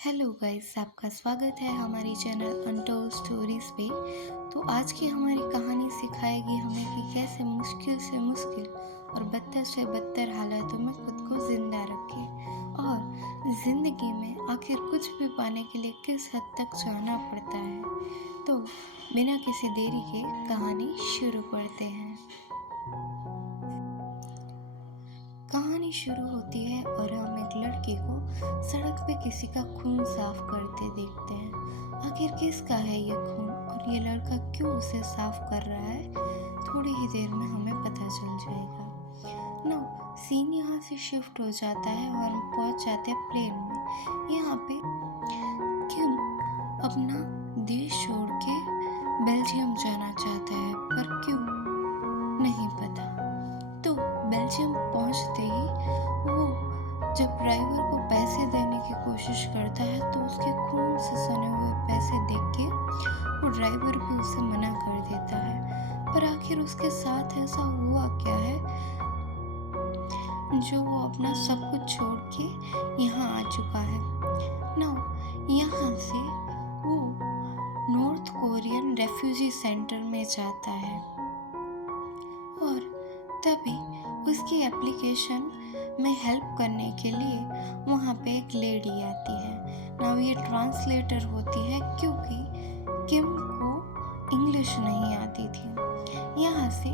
Hello guys, आपका स्वागत है हमारी चैनल अनटोल्ड स्टोरीज पे। तो आज की हमारी कहानी सिखाएगी हमें कि कैसे मुश्किल से मुश्किल और बदतर से बदतर हालातों में खुद को जिंदा रखें और ज़िंदगी में आखिर कुछ भी पाने के लिए किस हद तक जाना पड़ता है। तो बिना किसी देरी के कहानी शुरू करते हैं। कहानी शुरू होती है और हम एक लड़के को सड़क पे किसी का खून साफ करते देखते हैं। आखिर किसका है ये खून और ये लड़का क्यों उसे साफ कर रहा है, थोड़ी ही देर में हमें पता चल जाएगा। नो सीन यहाँ से शिफ्ट हो जाता है और हम पहुँच जाते हैं प्लेन में। यहाँ पे किम अपना देश छोड़ के बेल्जियम जाना चाहता है, पर क्यों नहीं पता। तो बेल्जियम पहुंचते ही वो जब ड्राइवर को पैसे देने की कोशिश करता है तो उसके खून से सने हुए पैसे देख के वो ड्राइवर भी उसे मना कर देता है। पर आखिर उसके साथ ऐसा हुआ क्या है जो वो अपना सब कुछ छोड़ के यहाँ आ चुका है। नाउ यहाँ से वो नॉर्थ कोरियन रेफ्यूजी सेंटर में जाता है और तभी उसकी एप्लीकेशन में हेल्प करने के लिए वहाँ पे एक लेडी आती है। नाउ ये ट्रांसलेटर होती है क्योंकि किम को इंग्लिश नहीं आती थी। यहाँ से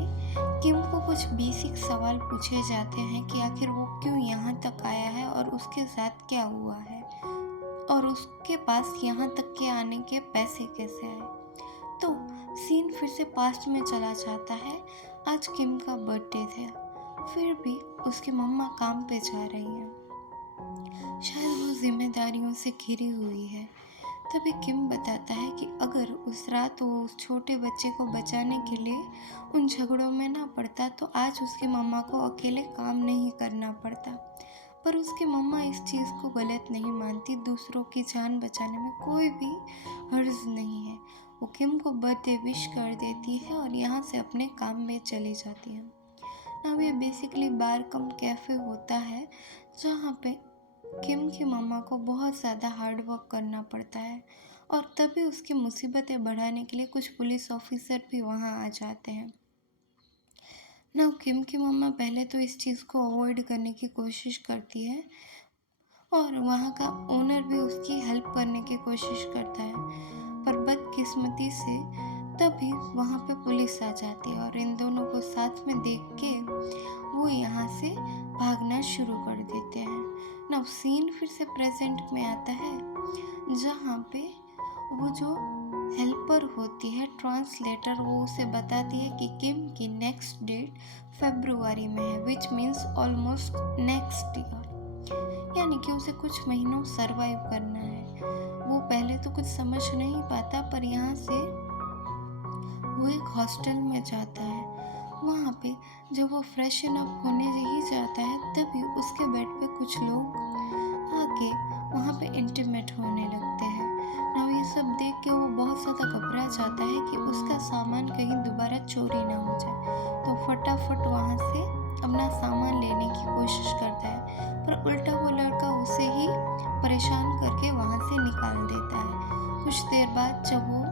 किम को कुछ बेसिक सवाल पूछे जाते हैं कि आखिर वो क्यों यहाँ तक आया है और उसके साथ क्या हुआ है और उसके पास यहाँ तक के आने के पैसे कैसे आए। तो सीन फिर से पास्ट में चला जाता है। आज किम का बर्थडे था, फिर भी उसकी मम्मा काम पे जा रही है। शायद वो जिम्मेदारियों से घिरी हुई है। तभी किम बताता है कि अगर उस रात वो उस छोटे बच्चे को बचाने के लिए उन झगड़ों में ना पड़ता तो आज उसकी मम्मा को अकेले काम नहीं करना पड़ता। पर उसकी मम्मा इस चीज़ को गलत नहीं मानती। दूसरों की जान बचाने में कोई भी हर्ज नहीं है। वो किम को बर्थडे विश कर देती है और यहाँ से अपने काम में चली जाती है। अब ये बेसिकली बार कम कैफ़े होता है जहाँ पे किम की मम्मा को बहुत ज़्यादा हार्ड वर्क करना पड़ता है और तभी उसकी मुसीबतें बढ़ाने के लिए कुछ पुलिस ऑफिसर भी वहाँ आ जाते हैं। ना किम की मम्मा पहले तो इस चीज़ को अवॉइड करने की कोशिश करती है और वहाँ का ओनर भी उसकी हेल्प करने की कोशिश करता है, पर बदकिस्मती से तभी वहाँ पे पुलिस आ जाती है और इन दोनों को साथ में देख के वो यहाँ से भागना शुरू कर देते हैं। नाउ सीन फिर से प्रेजेंट में आता है जहाँ पे वो जो हेल्पर होती है ट्रांसलेटर, वो उसे बताती है कि किम की नेक्स्ट डेट फरवरी में है, which means almost next year, यानी कि उसे कुछ महीनों सरवाइव करना है। वो पहले तो कुछ समझ नहीं पाता, पर यहाँ से वो एक हॉस्टल में जाता है। वहाँ पे जब वो फ्रेशन अप होने ही जाता है तभी उसके बेड पे कुछ लोग आके वहाँ पे इंटीमेट होने लगते हैं। ना ये सब देख के वो बहुत ज़्यादा घबरा जाता है कि उसका सामान कहीं दोबारा चोरी ना हो जाए, तो फटाफट वहाँ से अपना सामान लेने की कोशिश करता है, पर उल्टा वो लड़का उसे ही परेशान करके वहाँ से निकाल देता है। कुछ देर बाद जब वो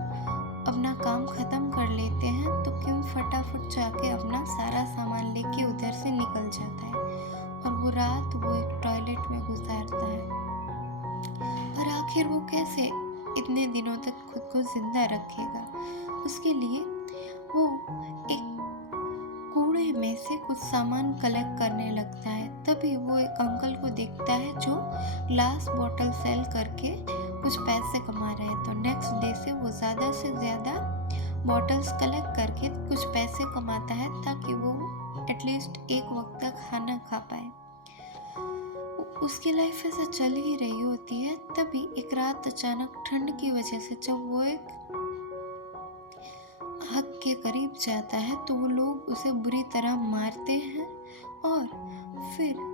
अपना काम ख़त्म कर लेते हैं तो किम फटाफट जाके अपना सारा सामान लेके उधर से निकल जाता है और वो रात वो एक टॉयलेट में गुजारता है। पर आखिर वो कैसे इतने दिनों तक खुद को जिंदा रखेगा, उसके लिए वो एक कूड़े में से कुछ सामान कलेक्ट करने लगता है। तभी वो एक अंकल को देखता है जो ग्लास बॉटल सेल करके कुछ पैसे कमा रहे हैं। तो नेक्स्ट डे से वो ज़्यादा से ज़्यादा बॉटल्स कलेक्ट करके कुछ पैसे कमाता है ताकि वो एटलीस्ट एक वक्त तक खाना खा पाए। उसकी लाइफ ऐसे चल ही रही होती है। तभी एक रात अचानक ठंड की वजह से जब वो एक आग के करीब जाता है तो वो लोग उसे बुरी तरह मारते हैं और फिर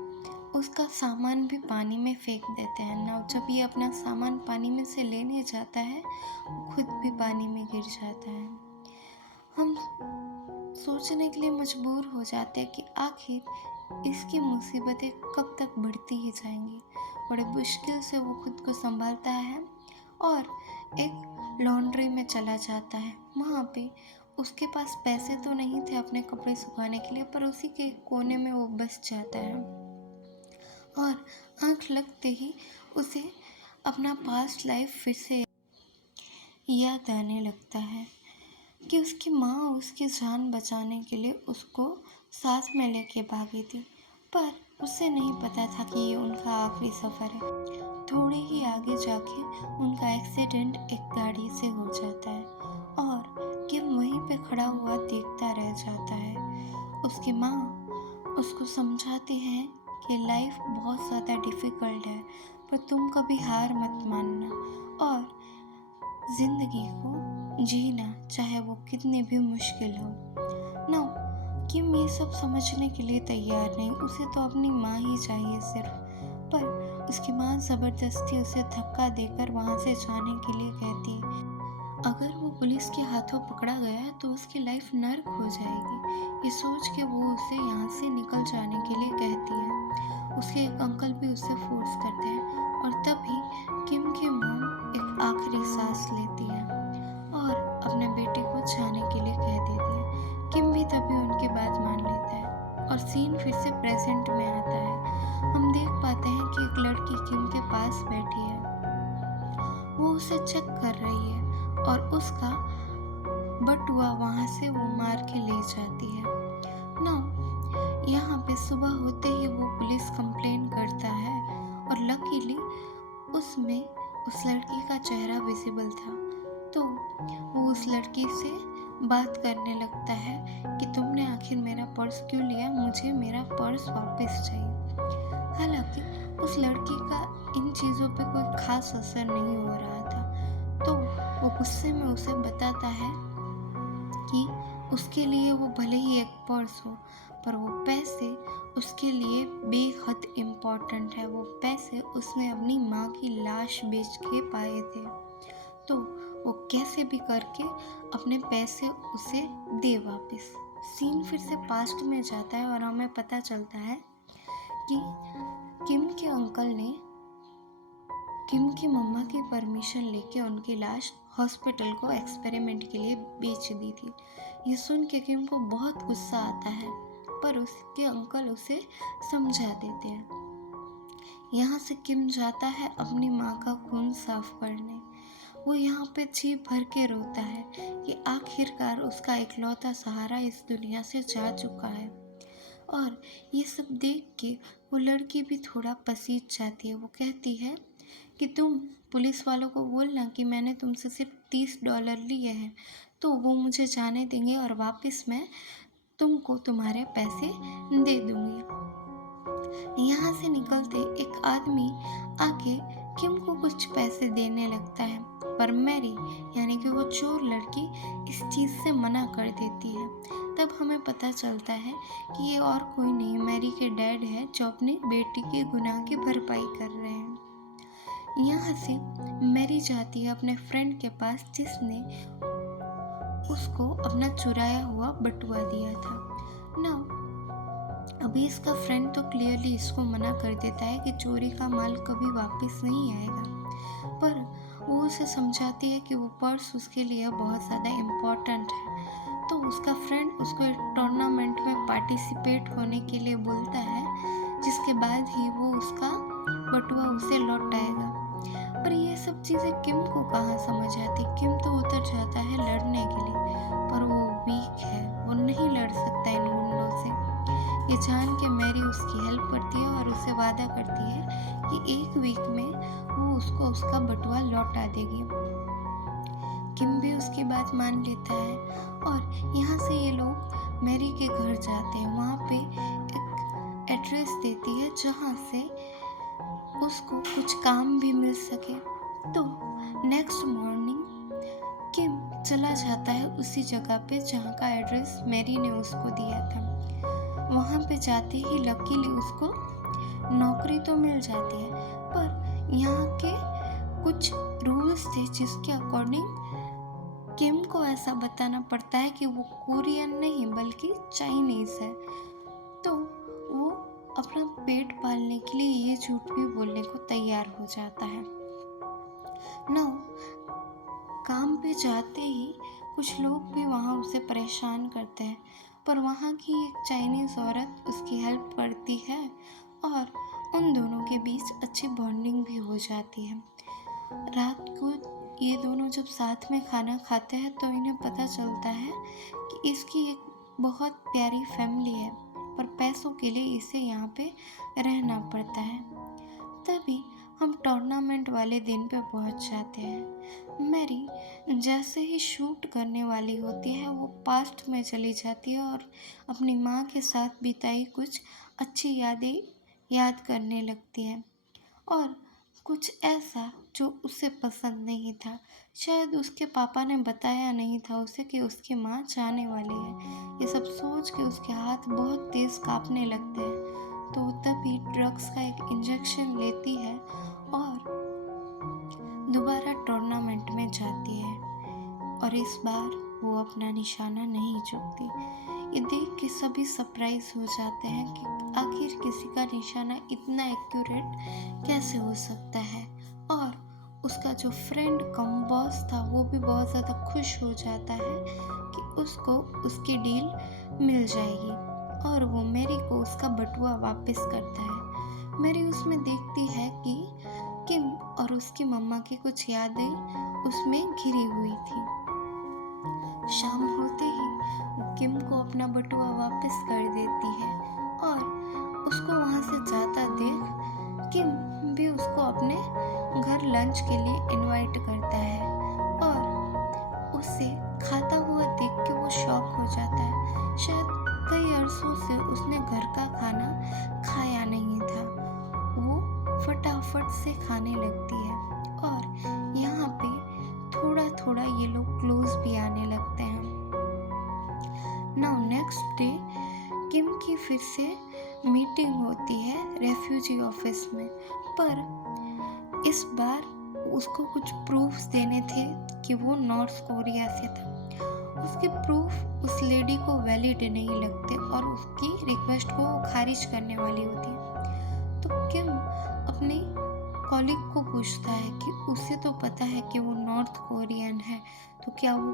उसका सामान भी पानी में फेंक देते हैं। ना जब ये अपना सामान पानी में से लेने जाता है वो खुद भी पानी में गिर जाता है। हम सोचने के लिए मजबूर हो जाते हैं कि आखिर इसकी मुसीबतें कब तक बढ़ती ही जाएंगी। बड़े मुश्किल से वो खुद को संभालता है और एक लॉन्ड्री में चला जाता है। वहाँ पे उसके पास पैसे तो नहीं थे अपने कपड़े सुखाने के लिए, पर उसी के कोने में वो बस जाता है और आँख लगते ही उसे अपना पास्ट लाइफ फिर से याद आने लगता है कि उसकी माँ उसकी जान बचाने के लिए उसको साथ में लेके भागी थी, पर उसे नहीं पता था कि ये उनका आखिरी सफ़र है। थोड़े ही आगे जाके उनका एक्सीडेंट एक गाड़ी से हो जाता है और किम वहीं पे खड़ा हुआ देखता रह जाता है। उसकी माँ उसको समझाती है कि लाइफ बहुत ज़्यादा डिफ़िकल्ट है, पर तुम कभी हार मत मानना और ज़िंदगी को जीना, चाहे वो कितनी भी मुश्किल हो। ना किम ये सब समझने के लिए तैयार नहीं, उसे तो अपनी माँ ही चाहिए सिर्फ, पर उसकी माँ ज़बरदस्ती उसे धक्का देकर वहाँ से जाने के लिए कहती है। अगर वो पुलिस के हाथों पकड़ा गया तो उसकी लाइफ नर्क हो जाएगी। ये सोच के वो उसे यहाँ से निकल जाने के लिए कहती है। उसके एक अंकल भी उसे फोर्स करते हैं और तभी किम की मॉम एक आखिरी सांस लेती है और अपने बेटे को जाने के लिए कह देती है। किम भी तभी उनकी बात मान लेता है और सीन फिर से प्रेजेंट में आता है। हम देख पाते हैं कि एक लड़की किम के पास बैठी है, वो उसे चेक कर रही है और उसका बटुआ वहाँ से वो मार के ले जाती है ना। यहाँ पे सुबह होते ही वो पुलिस कंप्लेन करता है और लकीली उसमें उस लड़की का चेहरा विजिबल था, तो वो उस लड़की से बात करने लगता है कि तुमने आखिर मेरा पर्स क्यों लिया, मुझे मेरा पर्स वापस चाहिए। हालांकि उस लड़की का इन चीज़ों पे कोई खास असर नहीं हो रहा था, तो वो गुस्से में उसे बताता है कि उसके लिए वो भले ही एक पर्स हो, पर वो पैसे उसके लिए बेहद इम्पॉर्टेंट है। वो पैसे उसने अपनी माँ की लाश बेच के पाए थे, तो वो कैसे भी करके अपने पैसे उसे दे वापस। सीन फिर से पास्ट में जाता है और हमें पता चलता है कि किम के अंकल ने किम की मम्मा की परमिशन लेके उनकी लाश हॉस्पिटल को एक्सपेरिमेंट के लिए बेच दी थी। ये सुन के किम को बहुत गुस्सा आता है, पर उसके अंकल उसे समझा देते हैं। यहाँ से किम जाता है अपनी माँ का खून साफ करने। वो यहाँ पे जी भर के रोता है कि आखिरकार उसका इकलौता सहारा इस दुनिया से जा चुका है। और ये सब देख के वो लड़की भी थोड़ा पसीज जाती है। वो कहती है कि तुम पुलिस वालों को बोलना कि मैंने तुमसे सिर्फ $30 लिए हैं, तो वो मुझे जाने देंगे और वापस मैं तुमको तुम्हारे पैसे दे दूँगी। यहाँ से निकलते एक आदमी आके किम को कुछ पैसे देने लगता है, पर मैरी यानी कि वो चोर लड़की इस चीज़ से मना कर देती है। तब हमें पता चलता है कि ये और कोई नहीं, मैरी के डैड है जो अपनी बेटी के गुनाह की भरपाई कर रहे हैं। यहाँ से मैरी जाती है अपने फ्रेंड के पास जिसने उसको अपना चुराया हुआ बटुआ दिया था ना। अभी इसका फ्रेंड तो क्लियरली इसको मना कर देता है कि चोरी का माल कभी वापस नहीं आएगा, पर वो उसे समझाती है कि वो पर्स उसके लिए बहुत ज़्यादा इम्पोर्टेंट है। तो उसका फ्रेंड उसको एक टूर्नामेंट में पार्टिसिपेट होने के लिए बोलता है, जिसके बाद ही वो उसका बटुआ उसे लौटाएगा। पर ये सब चीज़ें किम को कहाँ समझ आती। किम तो उतर जाता है लड़ने के लिए, पर वो वीक है, वो नहीं लड़ सकता इन गुंडों से। ये जान के मैरी उसकी हेल्प करती है और उसे वादा करती है कि एक वीक में वो उसको उसका बटुआ लौटा देगी। किम भी उसकी बात मान लेता है और यहाँ से ये लोग मैरी के घर जाते हैं। वहाँ पे एक एड्रेस देती है जहाँ से उसको कुछ काम भी मिल सके। तो नेक्स्ट मॉर्निंग किम चला जाता है उसी जगह पे जहाँ का एड्रेस मैरी ने उसको दिया था। वहाँ पे जाते ही लकीली उसको नौकरी तो मिल जाती है, पर यहाँ के कुछ रूल्स थे जिसके अकॉर्डिंग किम को ऐसा बताना पड़ता है कि वो कोरियन नहीं बल्कि चाइनीज़ है। तो वो अपना पेट पालने के लिए ये झूठ भी बोलने को तैयार हो जाता है। नाउ काम पे जाते ही कुछ लोग भी वहाँ उसे परेशान करते हैं, पर वहाँ की एक चाइनीज़ औरत उसकी हेल्प करती है और उन दोनों के बीच अच्छी बॉन्डिंग भी हो जाती है। रात को ये दोनों जब साथ में खाना खाते हैं तो इन्हें पता चलता है कि इसकी एक बहुत प्यारी फैमिली है, पर पैसों के लिए इसे यहाँ पे रहना पड़ता है। तभी हम टूर्नामेंट वाले दिन पे पहुंच जाते हैं। मैरी जैसे ही शूट करने वाली होती है वो पास्ट में चली जाती है और अपनी माँ के साथ बिताई कुछ अच्छी यादें याद करने लगती है, और कुछ ऐसा जो उसे पसंद नहीं था। शायद उसके पापा ने बताया नहीं था उसे कि उसकी माँ जाने वाली है। ये सब सोच के उसके हाथ बहुत तेज़ कांपने लगते हैं। तो तभी ड्रग्स का एक इंजेक्शन लेती है और दोबारा टूर्नामेंट में जाती है, और इस बार वो अपना निशाना नहीं चूकती। ये देख के सभी सरप्राइज हो जाते हैं कि आखिर किसी का निशाना इतना एक्यूरेट कैसे हो सकता है, और उसका जो फ्रेंड कम बॉस था वो भी बहुत ज़्यादा खुश हो जाता है कि उसको उसकी डील मिल जाएगी, और वो मैरी को उसका बटुआ वापस करता है। मैरी उसमें देखती है कि किम और उसकी मम्मा की कुछ यादें उसमें घिरी हुई थी। शाम होते ही वो किम को अपना बटुआ वापस कर देती है, और उसको वहाँ से जाता देख किम भी उसको अपने घर लंच के लिए इनवाइट करता है, और उसे खाता हुआ देख के वो शॉक हो जाता है। शायद कई अरसों से उसने घर का खाना खाया नहीं था। वो फटाफट से खाने लगती है, और यहाँ पे थोड़ा थोड़ा ये लोग क्लोज भी आने लगते हैं। नाउ नेक्स्ट डे किम की फिर से मीटिंग होती है रेफ्यूजी ऑफिस में, पर इस बार उसको कुछ प्रूफ्स देने थे कि वो नॉर्थ कोरिया से था। उसके प्रूफ उस लेडी को वैलिड नहीं लगते और उसकी रिक्वेस्ट को खारिज करने वाली होती है। तो किम अपने कॉलीग को पूछता है कि उसे तो पता है कि वो नॉर्थ कोरियन है, तो क्या वो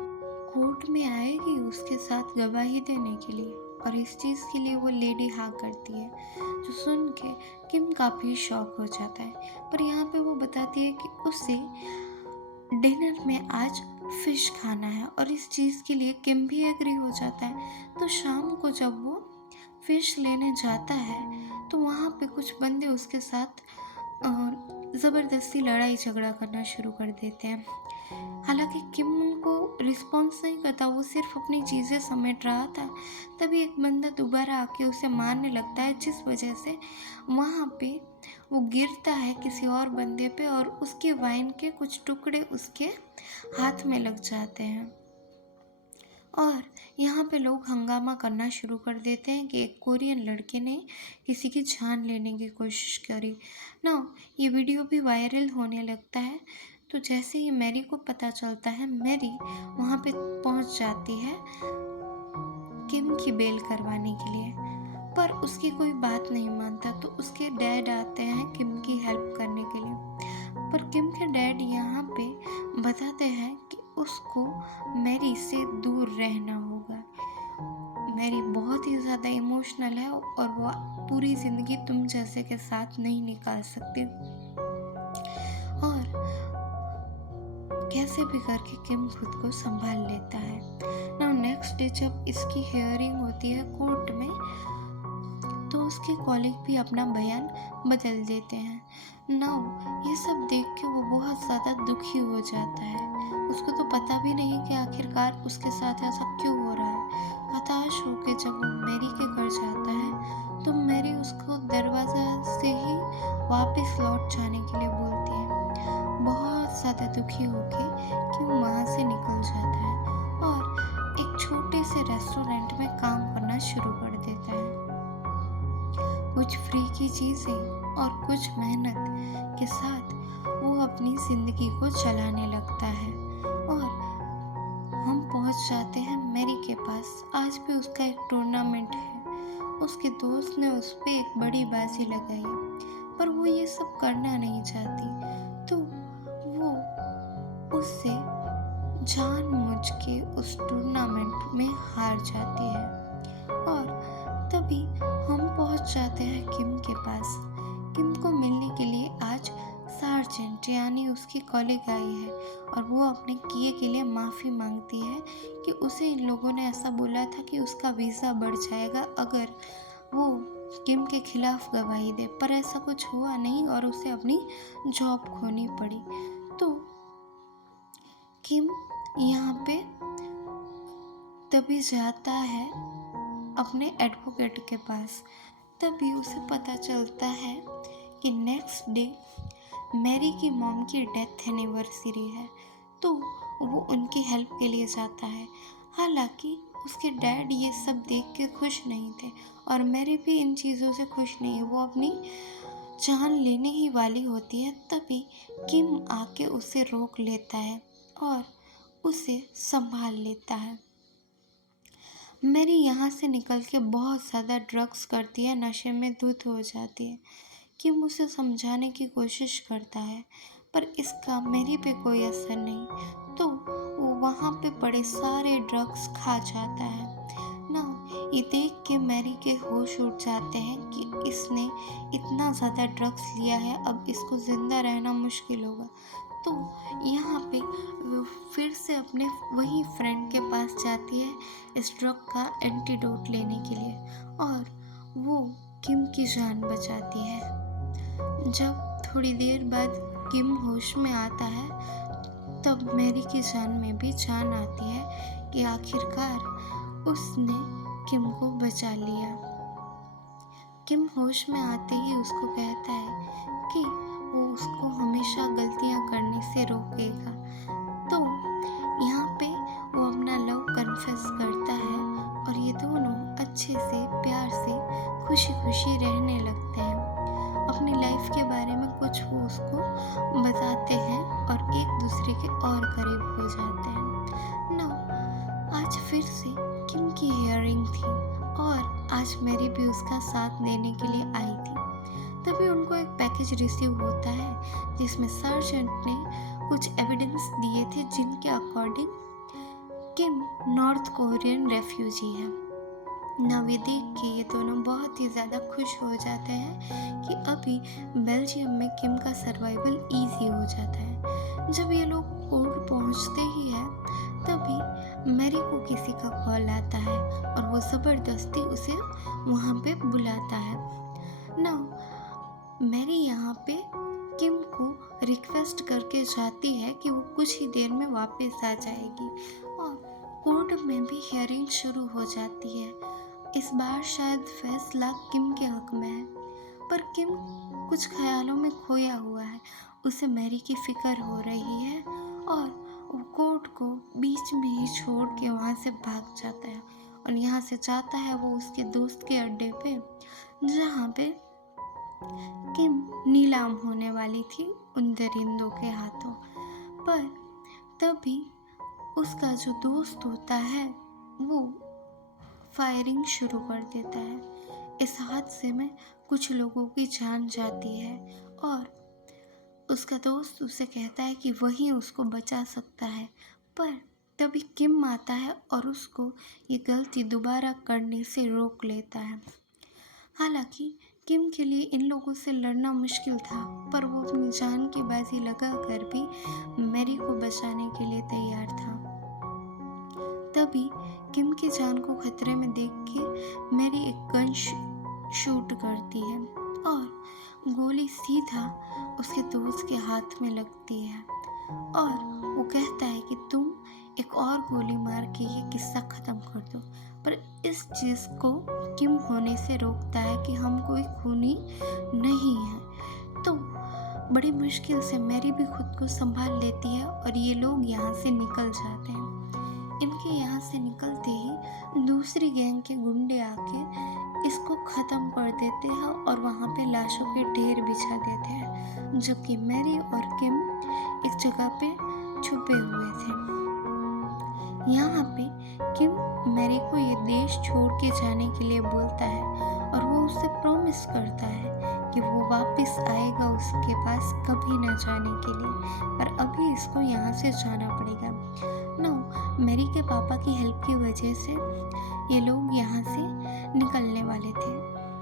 कोर्ट में आएगी उसके साथ गवाही देने के लिए, और इस चीज़ के लिए वो लेडी हाँ करती है। जो सुन के किम काफ़ी शॉक हो जाता है, पर यहाँ पे वो बताती है कि उसे डिनर में आज फिश खाना है, और इस चीज़ के लिए किम भी एग्री हो जाता है। तो शाम को जब वो फिश लेने जाता है तो वहाँ पे कुछ बंदे उसके साथ ज़बरदस्ती लड़ाई झगड़ा करना शुरू कर देते हैं। हालांकि किम उनको रिस्पॉन्स नहीं करता, वो सिर्फ अपनी चीज़ें समेट रहा था। तभी एक बंदा दोबारा आके उसे मारने लगता है, जिस वजह से वहाँ पे वो गिरता है किसी और बंदे पे, और उसके वाइन के कुछ टुकड़े उसके हाथ में लग जाते हैं, और यहाँ पे लोग हंगामा करना शुरू कर देते हैं कि एक कोरियन लड़के ने किसी की जान लेने की कोशिश करी। ना ये वीडियो भी वायरल होने लगता है। तो जैसे ही मैरी को पता चलता है, मैरी वहाँ पे पहुँच जाती है किम की बेल करवाने के लिए, पर उसकी कोई बात नहीं मानता। तो उसके डैड आते हैं किम की हेल्प करने के लिए, पर किम के डैड यहाँ पे बताते हैं कि उसको मैरी से दूर रहना होगा। मैरी बहुत ही ज़्यादा इमोशनल है और वो पूरी ज़िंदगी तुम जैसे के साथ नहीं निकाल सकती, और कैसे भी करके किम खुद को संभाल लेता है। नाउ नेक्स्ट डे जब इसकी हियरिंग होती है कोर्ट में, तो उसके कॉलीग भी अपना बयान बदल देते हैं। नाउ ये सब देख के वो बहुत ज़्यादा दुखी हो जाता है। उसको तो पता भी नहीं कि आखिरकार उसके साथ ऐसा क्यों हो रहा है। हताश होकर जब वो मैरी के घर जाता है तो मैरी उसको दरवाज़ा से ही वापस लौट जाने के लिए बोलती है। बहुत ज़्यादा दुखी होके कि वो वहाँ से निकल जाता है और एक छोटे से रेस्टोरेंट में काम करना शुरू कर देता है। कुछ फ्री की चीज़ें और कुछ मेहनत के साथ वो अपनी ज़िंदगी को चलाने लगता है, और हम पहुंच जाते हैं मैरी के पास। आज भी उसका एक टूर्नामेंट है उसके दोस्त ने उस पे एक बड़ी बाजी लगाई है, पर वो ये सब करना नहीं चाहती, तो वो उससे जानबूझ के उस टूर्नामेंट में हार जाती है। और तभी हम पहुंच जाते हैं किम के पास। किम को मिलने के लिए आज सार्जेंट यानी उसकी कॉलीग आई है और वो अपने किए के लिए माफ़ी मांगती है कि उसे इन लोगों ने ऐसा बोला था कि उसका वीज़ा बढ़ जाएगा अगर वो किम के खिलाफ गवाही दे, पर ऐसा कुछ हुआ नहीं और उसे अपनी जॉब खोनी पड़ी। तो किम यहाँ पे तभी जाता है अपने एडवोकेट के पास। तभी उसे पता चलता है कि नेक्स्ट डे मैरी की मॉम की डेथ एनिवर्सरी है, तो वो उनकी हेल्प के लिए जाता है। हालांकि उसके डैड ये सब देख के खुश नहीं थे और मैरी भी इन चीज़ों से खुश नहीं है, वो अपनी जान लेने ही वाली होती है। तभी किम आके उसे रोक लेता है और उसे संभाल लेता है। मैरी यहाँ से निकल के बहुत ज़्यादा ड्रग्स करती है, नशे में धुत हो जाती है। किम उसे समझाने की कोशिश करता है, पर इसका मैरी पे कोई असर नहीं, तो वो वहाँ पे पड़े सारे ड्रग्स खा जाता है ना। ये देख के मैरी के होश उड़ जाते हैं कि इसने इतना ज़्यादा ड्रग्स लिया है, अब इसको ज़िंदा रहना मुश्किल होगा। तो यहाँ पे वो फिर से अपने वही फ्रेंड के पास जाती है इस ड्रग का एंटीडोट लेने के लिए और वो किम की जान बचाती है। जब थोड़ी देर बाद किम होश में आता है तब मैरी की जान में भी जान आती है कि आखिरकार उसने किम को बचा लिया। किम होश में आते ही उसको कहता है कि वो उसको हमेशा गलतियां करने से रोकेगा। तो यहाँ पे वो अपना लव कन्फेस करता है और ये दोनों अच्छे से प्यार से खुशी खुशी रहने लगते हैं। अपनी लाइफ के बारे में कुछ वो उसको बताते हैं और एक दूसरे के और करीब हो जाते हैं ना। आज फिर से किम की हियरिंग थी और आज मैरी भी उसका साथ देने के लिए आई थी। तभी उनको एक पैकेज रिसीव होता है जिसमें सर्जेंट ने कुछ एविडेंस दिए थे जिनके अकॉर्डिंग किम नॉर्थ कोरियन रेफ्यूजी है ना। वे देख के ये दोनों बहुत ही ज़्यादा खुश हो जाते हैं कि अभी बेल्जियम में किम का सर्वाइवल ईजी हो जाता है। जब ये लोग कोर्ट पहुंचते ही है तभी मैरी को किसी का कॉल आता है और वो ज़बरदस्ती उसे वहाँ पे बुलाता है ना। मैरी यहाँ पे किम को रिक्वेस्ट करके जाती है कि वो कुछ ही देर में वापस आ जाएगी और कोर्ट में भी हियरिंग शुरू हो जाती है। इस बार शायद फैसला किम के हक में है, पर किम कुछ ख्यालों में खोया हुआ है। उसे मैरी की फिक्र हो रही है और वो कोर्ट को बीच में ही छोड़ के वहाँ से भाग जाता है और यहाँ से जाता है वो उसके दोस्त के अड्डे पे जहाँ पे किम नीलाम होने वाली थी उन दरिंदों के हाथों। पर तभी उसका जो दोस्त होता है वो फायरिंग शुरू कर देता है। इस हादसे में कुछ लोगों की जान जाती है और उसका दोस्त उसे कहता है कि वही उसको बचा सकता है, पर तभी किम आता है और उसको ये गलती दोबारा करने से रोक लेता है। हालांकि किम के लिए इन लोगों से लड़ना मुश्किल था, पर वो अपनी जान की बाजी लगाकर भी मैरी को बचाने के लिए तैयार था। तभी किम की जान को खतरे में देख के मैरी एक गन शूट करती है और गोली सीधा उसके दोस्त के हाथ में लगती है और वो कहता है कि तुम एक और गोली मार के ये किस्सा ख़त्म कर दो, पर इस चीज़ को किम होने से रोकता है कि हम कोई खूनी नहीं है। तो बड़ी मुश्किल से मैरी भी खुद को संभाल लेती है और ये लोग यहाँ से निकल जाते हैं। इनके यहाँ से निकलते ही दूसरी गैंग के गुंडे आके इसको ख़त्म कर देते हैं और वहाँ पे लाशों के ढेर बिछा देते हैं, जबकि मैरी और किम एक जगह पे छुपे हुए थे। यहाँ पे किम मैरी को ये देश छोड़ के जाने के लिए बोलता है और वो उससे प्रॉमिस करता है कि वो वापस आएगा उसके पास कभी ना जाने के लिए, पर अभी इसको यहाँ से जाना पड़ेगा। नाउ मैरी के पापा की हेल्प की वजह से ये लोग यहाँ से निकलने वाले थे।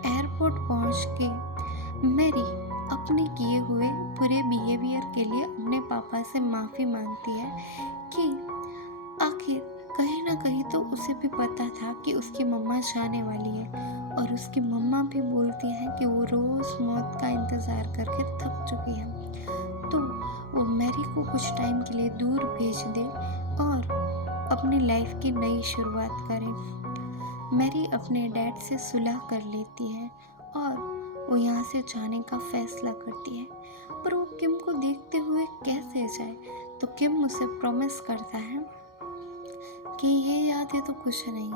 एयरपोर्ट पहुँच के मैरी अपने किए हुए बुरे बिहेवियर के लिए अपने पापा से माफ़ी मांगती है कि आखिर कहीं ना कहीं तो उसे भी पता था कि उसकी मम्मा जाने वाली है, और उसकी मम्मा भी बोलती है कि वो रोज़ मौत का इंतज़ार करके थक चुकी है, तो वो मैरी को कुछ टाइम के लिए दूर भेज दे और अपनी लाइफ की नई शुरुआत करे। मैरी अपने डैड से सुलह कर लेती है और वो यहाँ से जाने का फैसला करती है, पर वो किम को देखते हुए कैसे जाए, तो किम उसे प्रॉमिस करता है कि ये यादें तो कुछ नहीं,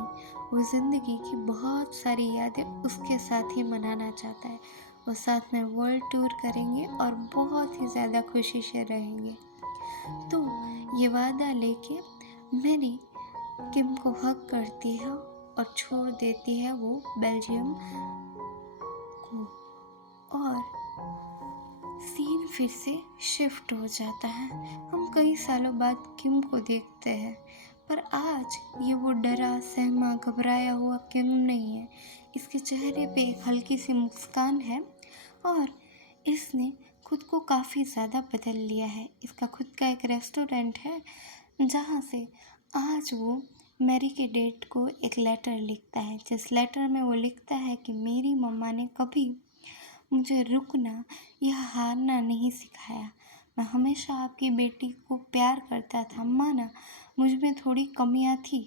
वो ज़िंदगी की बहुत सारी यादें उसके साथ ही मनाना चाहता है। वो साथ में वर्ल्ड टूर करेंगे और बहुत ही ज़्यादा खुशी से रहेंगे। तो ये वादा लेके मैरी किम को हक करती है और छोड़ देती है वो बेल्जियम को, और सीन फिर से शिफ्ट हो जाता है। हम कई सालों बाद किम को देखते हैं, पर आज ये वो डरा सहमा घबराया हुआ किम नहीं है। इसके चेहरे पे एक हल्की सी मुस्कान है और इसने खुद को काफ़ी ज़्यादा बदल लिया है। इसका खुद का एक रेस्टोरेंट है जहाँ से आज वो मैरी के डेट को एक लेटर लिखता है, जिस लेटर में वो लिखता है कि मेरी मम्मा ने कभी मुझे रुकना या हारना नहीं सिखाया। मैं हमेशा आपकी बेटी को प्यार करता था। माना मुझ में थोड़ी कमियां थी,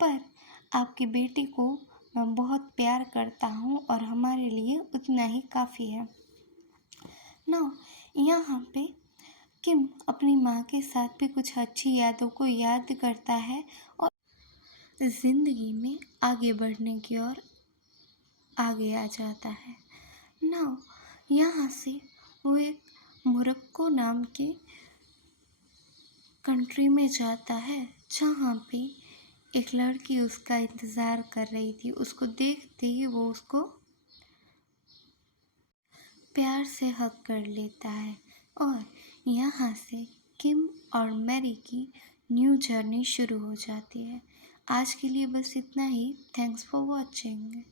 पर आपकी बेटी को मैं बहुत प्यार करता हूँ और हमारे लिए उतना ही काफ़ी है। ना यहाँ पे किम अपनी माँ के साथ भी कुछ अच्छी यादों को याद करता है और ज़िंदगी में आगे बढ़ने की ओर आगे आ जाता है। नाउ यहाँ से वो एक मोरक्को नाम के कंट्री में जाता है जहाँ पे एक लड़की उसका इंतज़ार कर रही थी। उसको देखते ही वो उसको प्यार से हक कर लेता है और यहाँ से किम और मैरी की न्यू जर्नी शुरू हो जाती है। आज के लिए बस इतना ही। Thanks for watching.